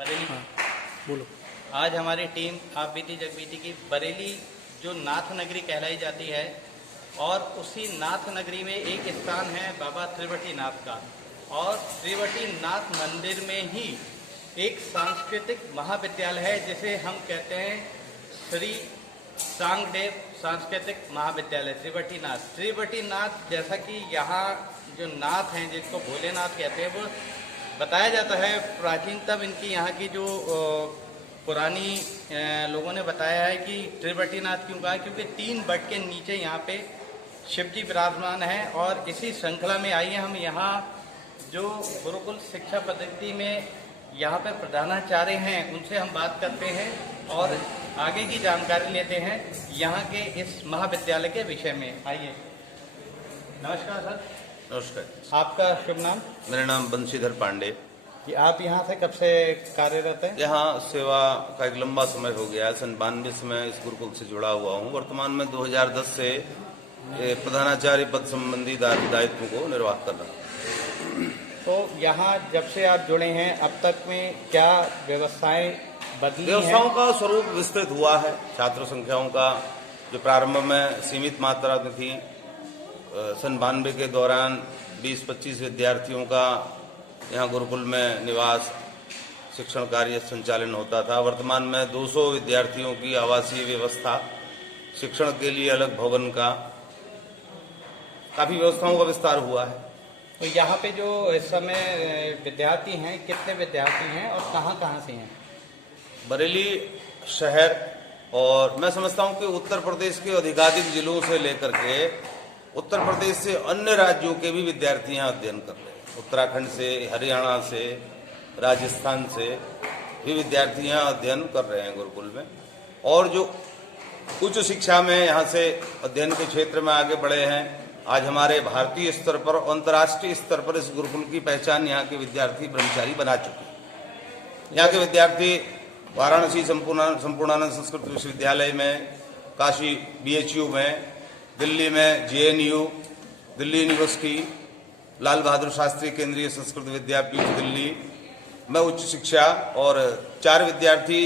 बरेली। हाँ बोलो। आज हमारी टीम आप बीती जगबीती की बरेली जो नाथ नगरी कहलाई जाती है, और उसी नाथ नगरी में एक स्थान है बाबा त्रिवटी नाथ का, और त्रिवटी नाथ मंदिर में ही एक सांस्कृतिक महाविद्यालय है जिसे हम कहते हैं श्री सांगदेव सांस्कृतिक महाविद्यालय त्रिवटी नाथ। जैसा कि यहाँ जो नाथ हैं जिसको भोलेनाथ कहते हैं, वो बताया जाता है प्राचीनतम इनकी यहाँ की जो पुरानी लोगों ने बताया है कि त्रिवटीनाथ क्यों कहा, क्योंकि 3 बट के नीचे यहाँ पे शिव जी विराजमान है। और इसी श्रृंखला में आइए हम यहाँ जो गुरुकुल शिक्षा पद्धति में यहाँ पे प्रधानाचार्य हैं उनसे हम बात करते हैं और आगे की जानकारी लेते हैं यहाँ के इस महाविद्यालय के विषय में। आइए। नमस्कार सर। नमस्कार। आपका शुभ नाम? मेरा नाम बंशीधर पांडे। कि आप यहाँ से कब से कार्यरत हैं? यहाँ सेवा का एक लंबा समय हो गया है। सन 92 से मैं इस गुरुकुल से जुड़ा हुआ हूँ। वर्तमान में 2010 से प्रधानाचार्य पद संबंधी दायित्व को निर्वाह कर रहा हूँ। तो यहाँ जब से आप जुड़े हैं अब तक में क्या व्यवस्थाएं बदली हैं? व्यवस्थाओं का स्वरूप विस्तृत हुआ है। छात्र संख्याओं का जो प्रारंभ में सीमित मात्रा में थी, सन 92 के दौरान 20-25 विद्यार्थियों का यहाँ गुरुकुल में निवास शिक्षण कार्य संचालन होता था। वर्तमान में 200 विद्यार्थियों की आवासीय व्यवस्था, शिक्षण के लिए अलग भवन का, काफी व्यवस्थाओं का विस्तार हुआ है। तो यहाँ पे जो इस समय विद्यार्थी हैं, कितने विद्यार्थी हैं और कहाँ से हैं? बरेली शहर और मैं समझता हूँ कि उत्तर प्रदेश के अधिकाधिक जिलों से लेकर के उत्तर प्रदेश से अन्य राज्यों के भी विद्यार्थी यहाँ अध्ययन कर रहे हैं। उत्तराखंड से, हरियाणा से, राजस्थान से भी विद्यार्थी यहाँ अध्ययन कर रहे हैं गुरुकुल में। और जो उच्च शिक्षा में यहाँ से अध्ययन के क्षेत्र में आगे बढ़े हैं, आज हमारे भारतीय स्तर पर, अंतर्राष्ट्रीय स्तर पर इस गुरुकुल की पहचान यहाँ के विद्यार्थी ब्रह्मचारी बना चुके हैं। यहाँ के विद्यार्थी वाराणसी संपूर्णानंद संस्कृत विश्वविद्यालय में, काशी BHU में, दिल्ली में JNU, दिल्ली यूनिवर्सिटी, लाल बहादुर शास्त्री केंद्रीय संस्कृत विद्यापीठ दिल्ली में उच्च शिक्षा, और 4 विद्यार्थी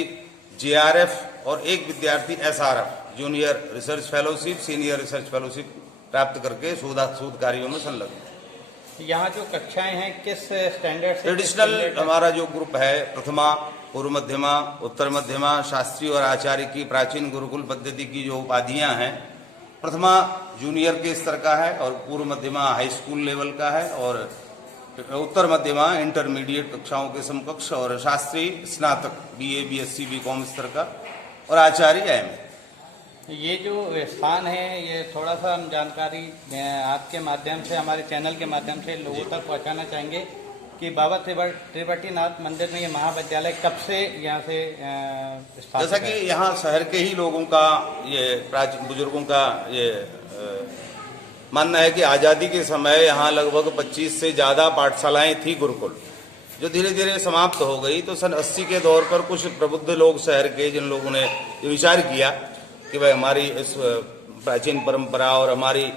JRF और 1 विद्यार्थी SRF junior research fellowship, senior research fellowship प्राप्त करके शोध कार्यों में संलग्न। यहाँ जो कक्षाएं हैं किस स्टैंडर्ड से? ट्रेडिशनल हमारा जो ग्रुप है, प्रथमा, पूर्व मध्यमा, उत्तर मध्यमा, शास्त्री और आचार्य की प्राचीन गुरुकुल पद्धति की जो उपाधियां हैं, प्रथमा जूनियर के स्तर का है और पूर्व मध्यमा हाई स्कूल लेवल का है, और उत्तर मध्यमा इंटरमीडिएट कक्षाओं के समकक्ष, और शास्त्री स्नातक BA BSc BCom स्तर का, और आचार्य AM। ये जो स्थान है ये थोड़ा सा हम जानकारी आपके माध्यम से, हमारे चैनल के माध्यम से लोगों तक पहुंचाना चाहेंगे कि बाबा त्रिवटीनाथ मंदिर में ये महाविद्यालय कब से यहाँ से स्थापित जैसा कि यहाँ शहर के ही लोगों का, ये प्राचीन बुजुर्गों का ये मानना है कि आज़ादी के समय यहाँ लगभग 25 से ज़्यादा पाठशालाएं थी गुरुकुल, जो धीरे धीरे समाप्त हो गई। तो सन 80 के दौर पर कुछ प्रबुद्ध लोग शहर के, जिन लोगों ने ये विचार किया कि भाई हमारी इस प्राचीन परंपरा और हमारी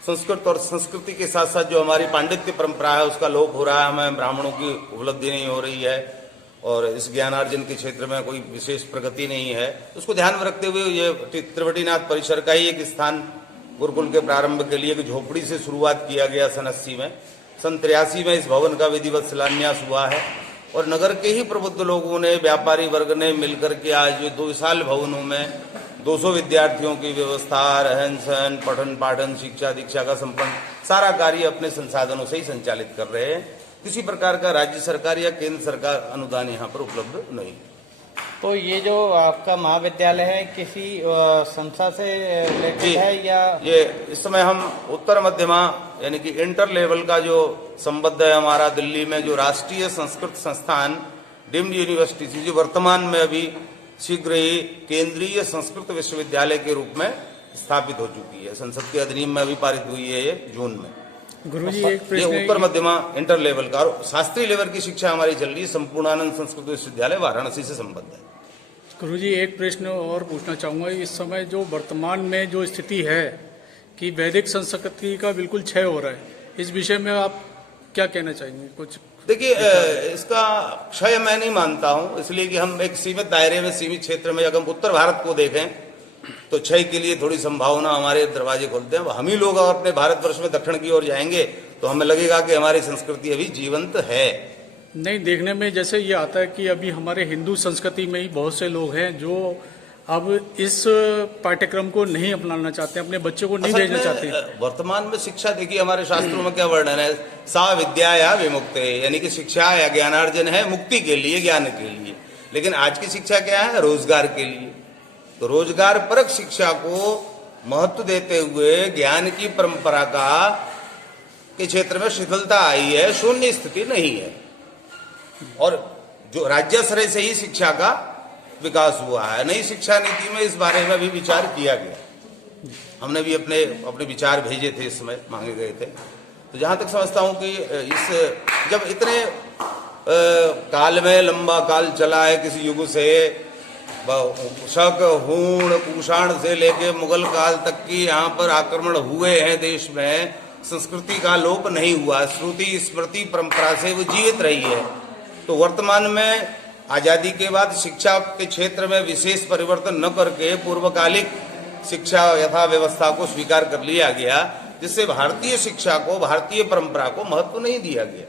संस्कृत और संस्कृति के साथ साथ जो हमारी पांडित्य परंपरा है उसका लोप हो रहा है, हमें ब्राह्मणों की उपलब्धि नहीं हो रही है और इस ज्ञानार्जन के क्षेत्र में कोई विशेष प्रगति नहीं है। उसको ध्यान में रखते हुए ये त्रिवटीनाथ परिसर का ही एक स्थान गुरुकुल के प्रारंभ के लिए एक झोपड़ी से शुरुआत किया गया सन 80 में। सन 83 में इस भवन का विधिवत शिलान्यास हुआ है, और नगर के ही प्रबुद्ध लोगों ने, व्यापारी वर्ग ने मिलकर के आज 2 विशाल भवनों में 200 विद्यार्थियों की व्यवस्था, रहन सहन, पठन पाठन, शिक्षा दीक्षा का संपन्न सारा कार्य अपने संसाधनों से ही संचालित कर रहे हैं। किसी प्रकार का राज्य सरकार या केंद्र सरकार अनुदान यहाँ पर उपलब्ध नहीं। तो ये जो आपका महाविद्यालय है किसी संस्था से रिलेटेड है या? ये इस समय हम उत्तर मध्यमा यानी कि इंटर लेवल का जो संबद्ध है हमारा दिल्ली में, जो राष्ट्रीय संस्कृत संस्थान डीम्ड यूनिवर्सिटी थी, जो वर्तमान में अभी शीघ्र ही केंद्रीय संस्कृत विश्वविद्यालय के रूप में स्थापित हो चुकी है। संसद के अधिनियम में अभी पारित हुई है ये जून में। गुरुजी एक प्रश्न, ये उत्तर मध्यमा इंटर लेवल का, और शास्त्रीय लेवल की शिक्षा हमारी चल रही है संपूर्णानंद संस्कृत विश्वविद्यालय वाराणसी से संबद्ध है। गुरुजी एक प्रश्न और पूछना चाहूंगा। इस समय जो वर्तमान में जो स्थिति है कि वैदिक संस्कृति का बिल्कुल क्षय हो रहा है, इस विषय में आप क्या कहना चाहेंगे? कुछ देखिए इसका क्षय मैं नहीं मानता हूं, इसलिए कि हम एक सीमित दायरे में, सीमित क्षेत्र में, अगर हम उत्तर भारत को देखें तो क्षय के लिए थोड़ी संभावना हमारे दरवाजे खोलते हैं। हम ही लोग अगर अपने भारतवर्ष में दक्षिण की ओर जाएंगे तो हमें लगेगा कि हमारी संस्कृति अभी जीवंत है। नहीं, देखने में जैसे ये आता है कि अभी हमारे हिंदू संस्कृति में ही बहुत से लोग हैं जो अब इस पाठ्यक्रम को नहीं अपनाना चाहते, अपने बच्चों को नहीं भेजना चाहते। वर्तमान में शिक्षा देखिए, हमारे शास्त्रों में क्या वर्णन है, सा विद्या या विमुक्ति, यानी कि शिक्षा या ज्ञानार्जन है मुक्ति के लिए, ज्ञान के लिए। लेकिन आज की शिक्षा क्या है, रोजगार के लिए। तो रोजगार परक शिक्षा को महत्व देते हुए ज्ञान की परंपरा का के क्षेत्र में शिथिलता आई है, शून्य स्थिति नहीं है। और जो राज्य स्तर से ही शिक्षा का विकास हुआ है। नई शिक्षा नीति में इस बारे में भी विचार किया गया, हमने भी अपने विचार भेजे थे, इस समय मांगे गए थे। तो जहां तक समझता हूं कि इस जब इतने काल में लंबा काल चला है, किसी युग से शक, हूण, कुषाण से लेके मुगल काल तक की यहाँ पर आक्रमण हुए हैं देश में, संस्कृति का लोप नहीं हुआ, श्रुति स्मृति परंपरा से वो जीवित रही है। तो वर्तमान में आजादी के बाद शिक्षा के क्षेत्र में विशेष परिवर्तन न करके पूर्वकालिक शिक्षा यथा व्यवस्था को स्वीकार कर लिया गया, जिससे भारतीय शिक्षा को, भारतीय परंपरा को महत्व नहीं दिया गया।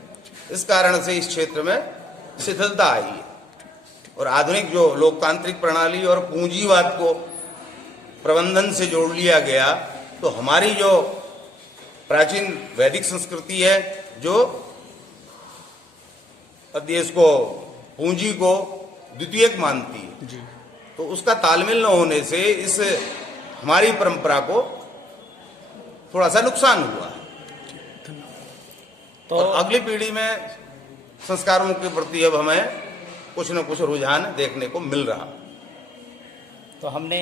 इस कारण से इस क्षेत्र में शिथिलता आई है। और आधुनिक जो लोकतांत्रिक प्रणाली और पूंजीवाद को प्रबंधन से जोड़ लिया गया, तो हमारी जो प्राचीन वैदिक संस्कृति है, जो देश को, पूंजी को द्वितीयक मानती है जी, तो उसका तालमेल न होने से इस हमारी परंपरा को थोड़ा सा नुकसान हुआ है। तो अगली पीढ़ी में संस्कारों के प्रति अब हमें कुछ न कुछ रुझान देखने को मिल रहा। तो हमने